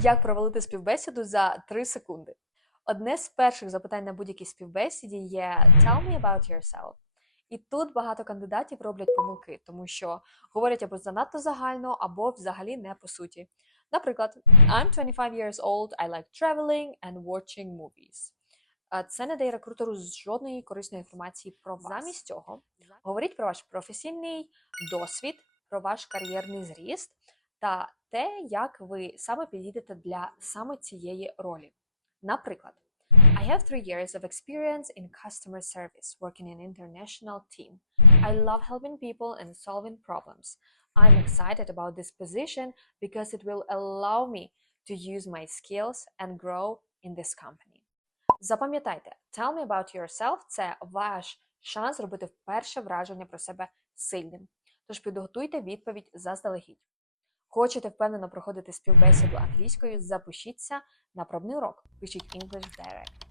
Як провалити співбесіду за 3 секунди? Одне з перших запитань на будь-якій співбесіді є Tell me about yourself. І тут багато кандидатів роблять помилки, тому що говорять або занадто загально, або взагалі не по суті. Наприклад, I'm 25 years old, I like traveling and watching movies. Це не дає рекрутеру жодної корисної інформації про вас. Замість цього говоріть про ваш професійний досвід, про ваш кар'єрний зріст та те, як ви саме підійдете для саме цієї ролі. Наприклад, I have three years of experience in customer service working in international team. I love helping people and solving problems. I'm excited about this position because it will allow me to use my skills and grow in this company. Запам'ятайте, tell me about yourself – це ваш шанс зробити перше враження про себе сильним. Тож підготуйте відповідь заздалегідь. Хочете впевнено проходити співбесіду англійською, запишіться на пробний урок. Пишіть English Direct.